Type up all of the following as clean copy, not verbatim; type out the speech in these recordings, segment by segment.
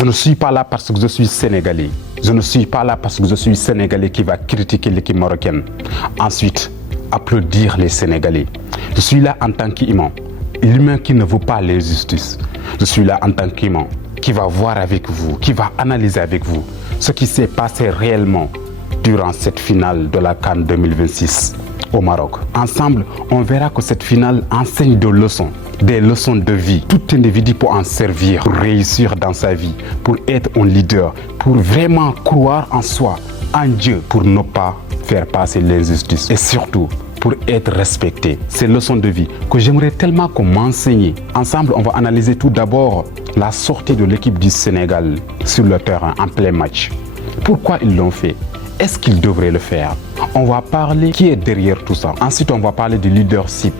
Je ne suis pas là parce que je suis sénégalais. Je ne suis pas là parce que je suis sénégalais qui va critiquer l'équipe marocaine. Ensuite, applaudir les Sénégalais. Je suis là en tant qu'humain, l'humain qui ne veut pas l'injustice. Je suis là en tant qu'humain qui va voir avec vous, qui va analyser avec vous ce qui s'est passé réellement durant cette finale de la CAN 2026 au Maroc. Ensemble, on verra que cette finale enseigne des leçons de vie. Tout individu peut en servir pour réussir dans sa vie, pour être un leader, pour vraiment croire en soi, en Dieu, pour ne pas faire passer l'injustice et surtout pour être respecté. Ces leçons de vie que j'aimerais tellement qu'on m'enseigne. Ensemble, on va analyser tout d'abord la sortie de l'équipe du Sénégal sur le terrain en plein match. Pourquoi ils l'ont fait? Est-ce qu'ils devraient le faire? On va parler qui est derrière tout ça. Ensuite, on va parler du leadership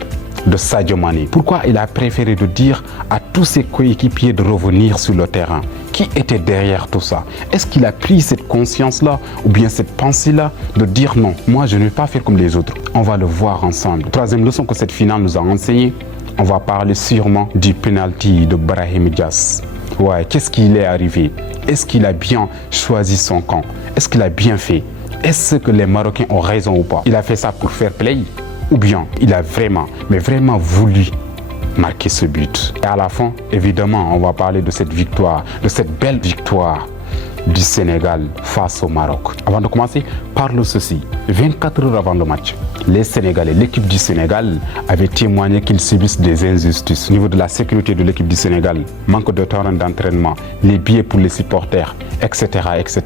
de Sadio Mané. Pourquoi il a préféré de dire à tous ses coéquipiers de revenir sur le terrain? Qui était derrière tout ça? Est-ce qu'il a pris cette conscience-là ou bien cette pensée-là de dire non, moi je ne vais pas faire comme les autres? On va le voir ensemble. Troisième leçon que cette finale nous a enseigné, on va parler sûrement du penalty de Brahim Diaz. Ouais, qu'est-ce qu'il est arrivé? Est-ce qu'il a bien choisi son camp? Est-ce qu'il a bien fait? Est-ce que les Marocains ont raison ou pas? Il a fait ça pour faire play? Ou bien il a vraiment voulu marquer ce but? Et à la fin, évidemment, on va parler de cette victoire, de cette belle victoire du Sénégal face au Maroc. Avant de commencer, parlons ceci. 24 heures avant le match, les Sénégalais, l'équipe du Sénégal avait témoigné qu'ils subissent des injustices au niveau de la sécurité de l'équipe du Sénégal, manque de terrain d'entraînement, les billets pour les supporters, etc., etc.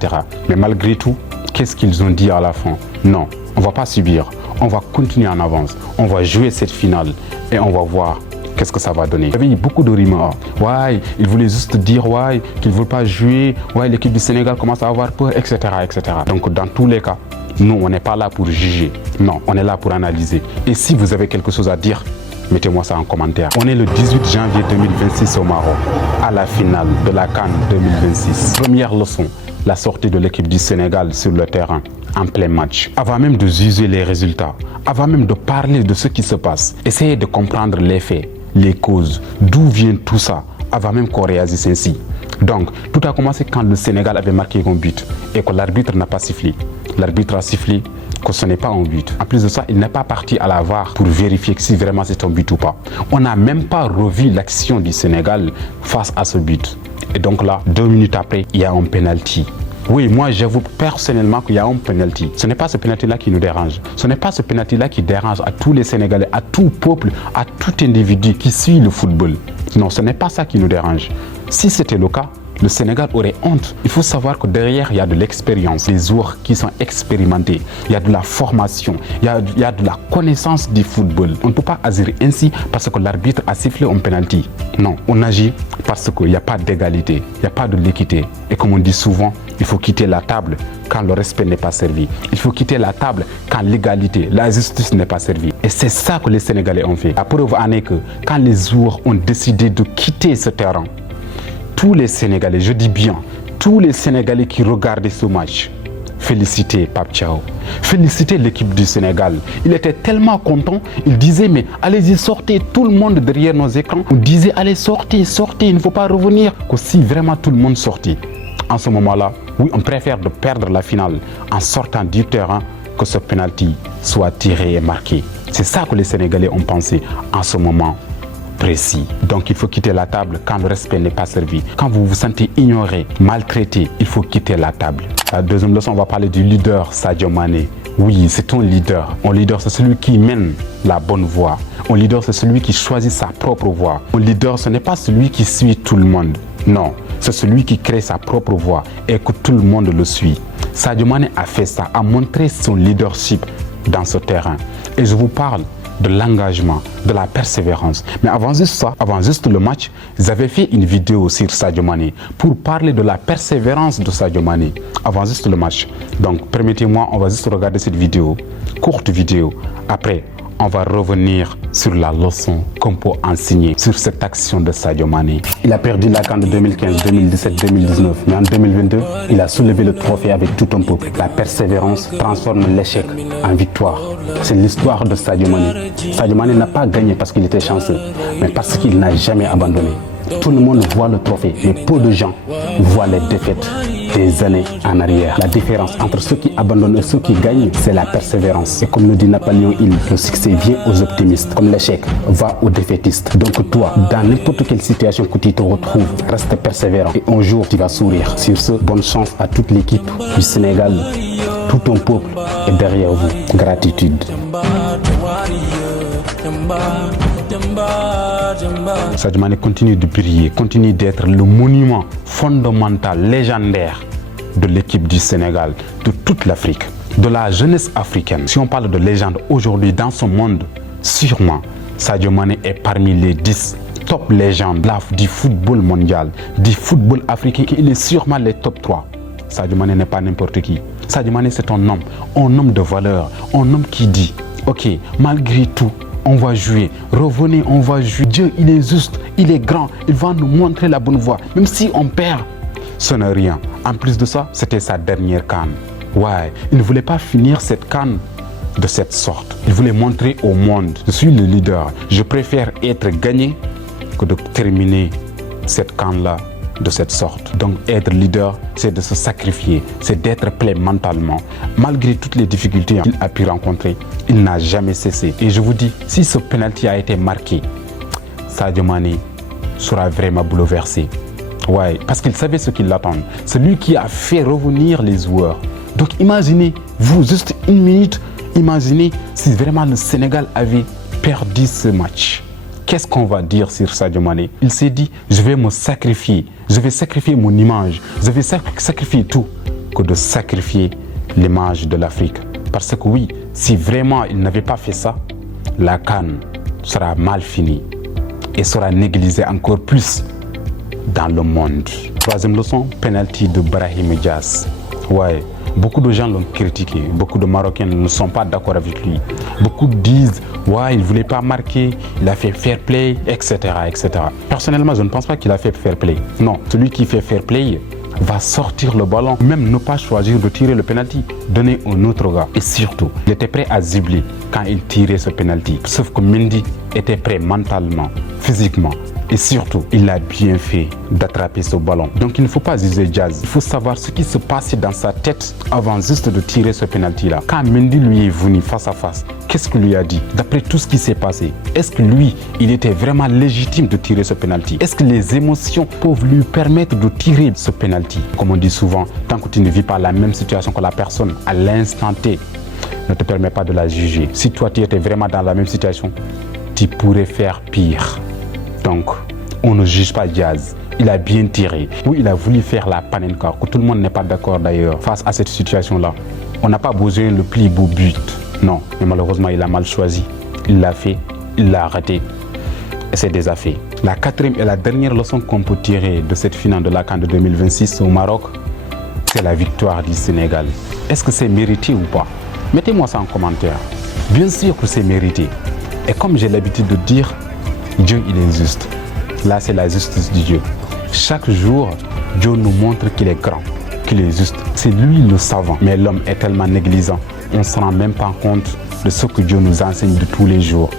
Mais malgré tout, qu'est-ce qu'ils ont dit à la fin? Non, on ne va pas subir. On va continuer en avance, on va jouer cette finale et on va voir qu'est-ce que ça va donner. Il y avait eu beaucoup de rumeurs. Ouais, ils voulaient juste dire ouais, qu'ils ne veulent pas jouer, ouais, l'équipe du Sénégal commence à avoir peur, etc., etc. Donc dans tous les cas, nous, on n'est pas là pour juger. Non, on est là pour analyser. Et si vous avez quelque chose à dire, mettez-moi ça en commentaire. On est le 18 janvier 2026 au Maroc, à la finale de la CAN 2026. Première leçon, la sortie de l'équipe du Sénégal sur le terrain en plein match. Avant même de juger les résultats, avant même de parler de ce qui se passe, essayez de comprendre les faits, les causes, d'où vient tout ça, avant même qu'on réagisse ainsi. Donc, tout a commencé quand le Sénégal avait marqué un but et que l'arbitre n'a pas sifflé. L'arbitre a sifflé que ce n'est pas un but. En plus de ça, il n'est pas parti à la VAR pour vérifier si vraiment c'est un but ou pas. On n'a même pas revu l'action du Sénégal face à ce but. Et donc là, 2 minutes après, il y a un penalty. Oui, moi j'avoue personnellement qu'il y a un penalty. Ce n'est pas ce penalty-là qui nous dérange. Ce n'est pas ce penalty-là qui dérange à tous les Sénégalais, à tout peuple, à tout individu qui suit le football. Non, ce n'est pas ça qui nous dérange. Si c'était le cas, le Sénégal aurait honte. Il faut savoir que derrière, il y a de l'expérience, des joueurs qui sont expérimentés. Il y a de la formation, il y a de la connaissance du football. On ne peut pas agir ainsi parce que l'arbitre a sifflé un penalty. Non, on agit parce qu'il n'y a pas d'égalité, il n'y a pas de l'équité. Et comme on dit souvent, il faut quitter la table quand le respect n'est pas servi. Il faut quitter la table quand l'égalité, la justice n'est pas servie. Et c'est ça que les Sénégalais ont fait. La preuve en est que quand les joueurs ont décidé de quitter ce terrain, tous les Sénégalais, je dis bien, tous les Sénégalais qui regardaient ce match, félicitez Pape Thiaw, félicitez l'équipe du Sénégal. Il était tellement content, il disait mais allez-y, sortez, tout le monde derrière nos écrans. On disait allez, sortez, sortez, il ne faut pas revenir. Que si vraiment tout le monde sortait, en ce moment-là, oui, on préfère de perdre la finale en sortant du terrain que ce penalty soit tiré et marqué. C'est ça que les Sénégalais ont pensé en ce moment précis. Donc il faut quitter la table quand le respect n'est pas servi. Quand vous vous sentez ignoré, maltraité, il faut quitter la table. La deuxième leçon, on va parler du leader Sadio Mané. Oui, c'est un leader. Un leader, c'est celui qui mène la bonne voie. Un leader, c'est celui qui choisit sa propre voie. Un leader, ce n'est pas celui qui suit tout le monde. Non, c'est celui qui crée sa propre voie et que tout le monde le suit. Sadio Mané a fait ça, a montré son leadership dans ce terrain. Et je vous parle de l'engagement, de la persévérance. Mais avant juste ça, avant juste le match, ils avaient fait une vidéo sur Sadio Mané pour parler de la persévérance de Sadio Mané avant juste le match. Donc permettez-moi, on va juste regarder cette vidéo, courte vidéo. Après, on va revenir sur la leçon qu'on peut enseigner sur cette action de Sadio Mané. Il a perdu la CAN de 2015, 2017, 2019, mais en 2022, il a soulevé le trophée avec tout un peuple. La persévérance transforme l'échec en victoire. C'est l'histoire de Sadio Mané. Sadio Mané n'a pas gagné parce qu'il était chanceux, mais parce qu'il n'a jamais abandonné. Tout le monde voit le trophée, mais peu de gens voient les défaites des années en arrière. La différence entre ceux qui abandonnent et ceux qui gagnent, c'est la persévérance. Et comme le dit Napoléon Hill, le succès vient aux optimistes, comme l'échec va aux défaitistes. Donc toi, dans n'importe quelle situation que tu te retrouves, reste persévérant et un jour tu vas sourire. Sur ce, bonne chance à toute l'équipe du Sénégal. Tout ton peuple est derrière vous. Gratitude. Sadio Mané continue de briller, continue d'être le monument fondamental, légendaire de l'équipe du Sénégal, de toute l'Afrique, de la jeunesse africaine. Si on parle de légende aujourd'hui dans ce monde, sûrement Sadio Mané est parmi les 10 top légendes du football mondial, du football africain. Il est sûrement les top 3. Sadio Mané n'est pas n'importe qui. Sadio Mané, c'est un homme de valeur, un homme qui dit, ok, malgré tout, on va jouer, revenez, on va jouer. Dieu, il est juste, il est grand, il va nous montrer la bonne voie. Même si on perd, ce n'est rien. En plus de ça, c'était sa dernière CAN. Ouais, il ne voulait pas finir cette CAN de cette sorte. Il voulait montrer au monde, je suis le leader. Je préfère être gagné que de terminer cette CAN-là de cette sorte. Donc être leader, c'est de se sacrifier, c'est d'être prêt mentalement. Malgré toutes les difficultés qu'il a pu rencontrer, il n'a jamais cessé. Et je vous dis, si ce penalty a été marqué, Sadio Mané sera vraiment bouleversé. Ouais, parce qu'il savait ce qui l'attend. C'est lui qui a fait revenir les joueurs. Donc imaginez, vous, juste une minute, imaginez si vraiment le Sénégal avait perdu ce match. Qu'est-ce qu'on va dire sur Sadio Mané? Il s'est dit, je vais me sacrifier, je vais sacrifier mon image, je vais sacrifier tout, que de sacrifier l'image de l'Afrique. Parce que oui, si vraiment il n'avait pas fait ça, la CAN sera mal finie et sera négligée encore plus dans le monde. Troisième leçon, penalty de Brahim Diaz. Ouais, beaucoup de gens l'ont critiqué, beaucoup de Marocains ne sont pas d'accord avec lui. Beaucoup disent, ouais, il ne voulait pas marquer, il a fait fair play, etc., etc. Personnellement, je ne pense pas qu'il a fait fair play. Non, celui qui fait fair play va sortir le ballon, même ne pas choisir de tirer le penalty, donner un autre gars. Et surtout, il était prêt à zibler quand il tirait ce penalty. Sauf que Mendy était prêt mentalement, physiquement. Et surtout, il a bien fait d'attraper ce ballon. Donc il ne faut pas juger Diaz. Il faut savoir ce qui se passait dans sa tête avant juste de tirer ce penalty-là. Quand Mendy lui est venu face à face, qu'est-ce qu'il lui a dit? D'après tout ce qui s'est passé, est-ce que lui, il était vraiment légitime de tirer ce penalty? Est-ce que les émotions peuvent lui permettre de tirer ce penalty? Comme on dit souvent, tant que tu ne vis pas la même situation que la personne à l'instant T, ne te permet pas de la juger. Si toi, tu étais vraiment dans la même situation, tu pourrais faire pire. Donc, on ne juge pas Diaz. Il a bien tiré. Oui, il a voulu faire la panenka, que tout le monde n'est pas d'accord d'ailleurs. Face à cette situation-là, on n'a pas besoin le plus beau but. Non, mais malheureusement, il a mal choisi. Il l'a fait, il l'a raté. Et c'est déjà fait. La quatrième et la dernière leçon qu'on peut tirer de cette finale de la CAN de 2026 au Maroc, c'est la victoire du Sénégal. Est-ce que c'est mérité ou pas? Mettez-moi ça en commentaire. Bien sûr que c'est mérité. Et comme j'ai l'habitude de dire, Dieu, il est juste. Là, c'est la justice de Dieu. Chaque jour, Dieu nous montre qu'il est grand, qu'il est juste. C'est lui le savant. Mais l'homme est tellement négligent, on ne se rend même pas compte de ce que Dieu nous enseigne de tous les jours.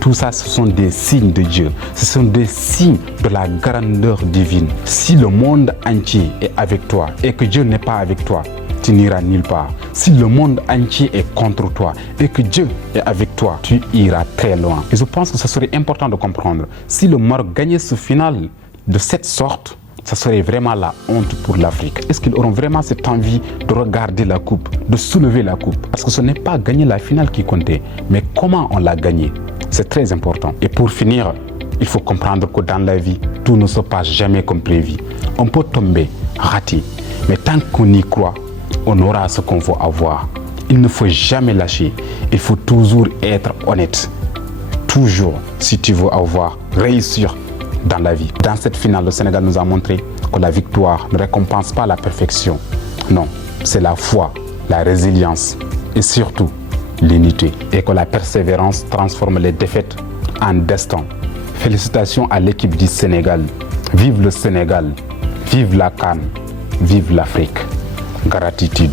Tout ça, ce sont des signes de Dieu. Ce sont des signes de la grandeur divine. Si le monde entier est avec toi et que Dieu n'est pas avec toi, tu n'iras nulle part. Si le monde entier est contre toi et que Dieu est avec toi, tu iras très loin. Et je pense que ce serait important de comprendre. Si le Maroc gagnait ce final de cette sorte, ça serait vraiment la honte pour l'Afrique. Est-ce qu'ils auront vraiment cette envie de regarder la coupe, de soulever la coupe? Parce que ce n'est pas gagner la finale qui comptait, mais comment on l'a gagné. C'est très important. Et pour finir, il faut comprendre que dans la vie, tout ne se passe jamais comme prévu. On peut tomber, rater, mais tant qu'on y croit, on aura ce qu'on veut avoir. Il ne faut jamais lâcher. Il faut toujours être honnête. Toujours, si tu veux réussir dans la vie. Dans cette finale, le Sénégal nous a montré que la victoire ne récompense pas la perfection. Non, c'est la foi, la résilience et surtout l'unité. Et que la persévérance transforme les défaites en destin. Félicitations à l'équipe du Sénégal. Vive le Sénégal, vive la CAN, vive l'Afrique. Gratitude.